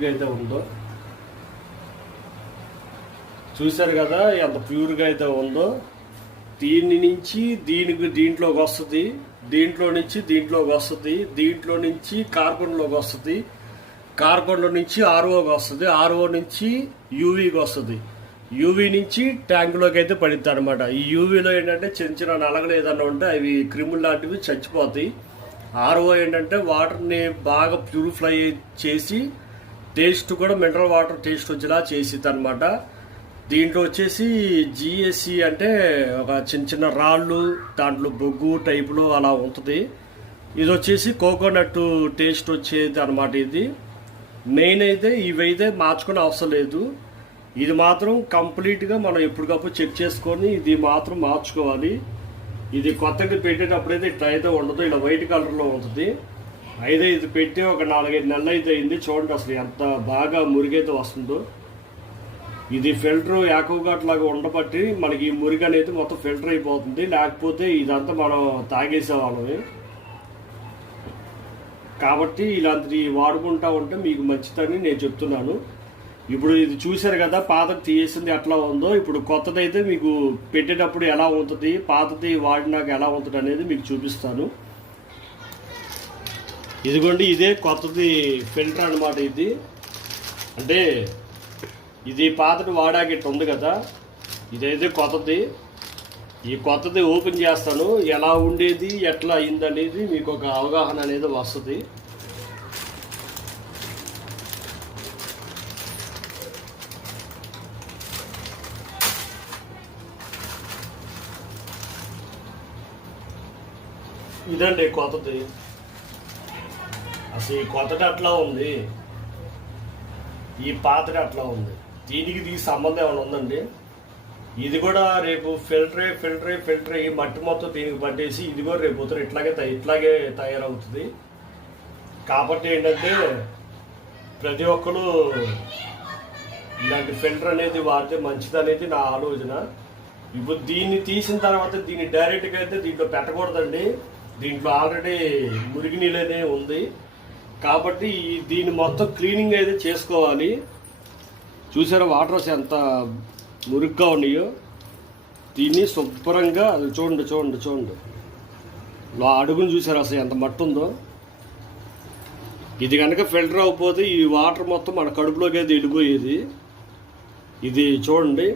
ప్యూర్గా అయితే ఉందో చూశారు కదా, ఎంత ప్యూర్గా అయితే ఉందో. దీని నుంచి దీంట్లోకి వస్తుంది, దీంట్లో నుంచి దీంట్లోకి వస్తుంది, దీంట్లో నుంచి కార్బన్లోకి వస్తుంది, కార్బన్లో నుంచి ఆర్ఓకి వస్తుంది, ఆర్ఓ నుంచి యూవీకి వస్తుంది, యూవీ నుంచి ట్యాంకులోకి అయితే పడుతుంది అనమాట. ఈ యూవీలో ఏంటంటే చిన్న చిన్న నలగలు ఏదన్నా ఉంటే అవి క్రిములు లాంటివి చచ్చిపోతాయి. ఆర్ఓ ఏంటంటే వాటర్ని బాగా ప్యూరిఫై చేసి టేస్ట్ కూడా మినరల్ వాటర్ టేస్ట్ వచ్చేలా చేసిద్ది అనమాట. దీంట్లో వచ్చేసి జిఎస్సి అంటే ఒక చిన్న చిన్న రాళ్ళు, దాంట్లో బొగ్గు టైపులో అలా ఉంటుంది. ఇది వచ్చేసి కోకోనట్ టేస్ట్ వచ్చేది అనమాట. ఇది మెయిన్ అయితే ఇవైతే మార్చుకునే అవసరం లేదు. ఇది మాత్రం కంప్లీట్గా మనం ఎప్పటికప్పుడు చెక్ చేసుకొని ఇది మాత్రం మార్చుకోవాలి. ఇది కొత్తగా పెట్టేటప్పుడైతే ఇట్లా అయితే ఉండదు, ఇలా వైట్ కలర్లో ఉంటుంది. అయితే ఇది పెట్టి ఒక 4-5 నెలలు అయితే అయింది. చూడండి అసలు ఎంత బాగా మురిగైతే వస్తుందో. ఇది ఫిల్టర్ యాక్వాగార్డ్ లాగా ఉండబట్టి మనకి ఈ మురిగి అనేది మొత్తం ఫిల్టర్ అయిపోతుంది, లేకపోతే ఇదంతా మనం తాగేసేవాళ్ళమే. కాబట్టి ఇలాంటివి వాడుకుంటా ఉంటే మీకు మంచిదని నేను చెప్తున్నాను. ఇప్పుడు ఇది చూశారు కదా, పాతది తీసేసింది ఎట్లా ఉందో. ఇప్పుడు కొత్తది అయితే మీకు పెట్టేటప్పుడు ఎలా ఉంటుంది, పాతది వాడినాక ఎలా ఉంటుంది అనేది మీకు చూపిస్తాను. ఇదిగోండి, ఇదే కొత్తది ఫిల్టర్ అనమాట. ఇది అంటే ఇది పాతది వాడాక ఇట్లా ఉంది కదా, ఇదైతే కొత్తది. ఈ కొత్తది ఓపెన్ చేస్తాను, ఎలా ఉండేది ఎట్లా అయింది అనేది మీకు ఒక అవగాహన అనేది వస్తుంది. ఇదండి కొత్తది. అసలు ఈ కొత్తది అట్లా ఉంది, ఈ పాతది అట్లా ఉంది. దీనికి సంబంధం ఏమైనా ఉందండి? ఇది కూడా రేపు ఫిల్టర్ అయ్యి మట్టి మొత్తం దీనికి పట్టేసి ఇది కూడా రేపు పోతారు ఇట్లాగే తయారవుతుంది. కాబట్టి ఏంటంటే ప్రతి ఒక్కరు ఇలాంటి ఫిల్టర్ అనేది వాడితే మంచిది అనేది నా ఆలోచన. ఇప్పుడు దీన్ని తీసిన తర్వాత దీన్ని డైరెక్ట్గా అయితే దీంట్లో పెట్టకూడదండి. దీంట్లో ఆల్రెడీ మురికి నీళ్ళనే ఉంది. కాబట్టి దీన్ని మొత్తం క్లీనింగ్ అయితే చేసుకోవాలి. చూసారా వాటర్స్ ఎంత మురిగ్గా ఉన్నాయో. దీన్ని శుభ్రంగా చూడండి అడుగును చూసారా అసలు ఎంత మట్టి ఉందో. ఇది కనుక ఫిల్టర్ అవ్వకపోతే ఈ వాటర్ మొత్తం మన కడుపులోకి అయితే వెళ్ళిపోయేది. ఇది చూడండి.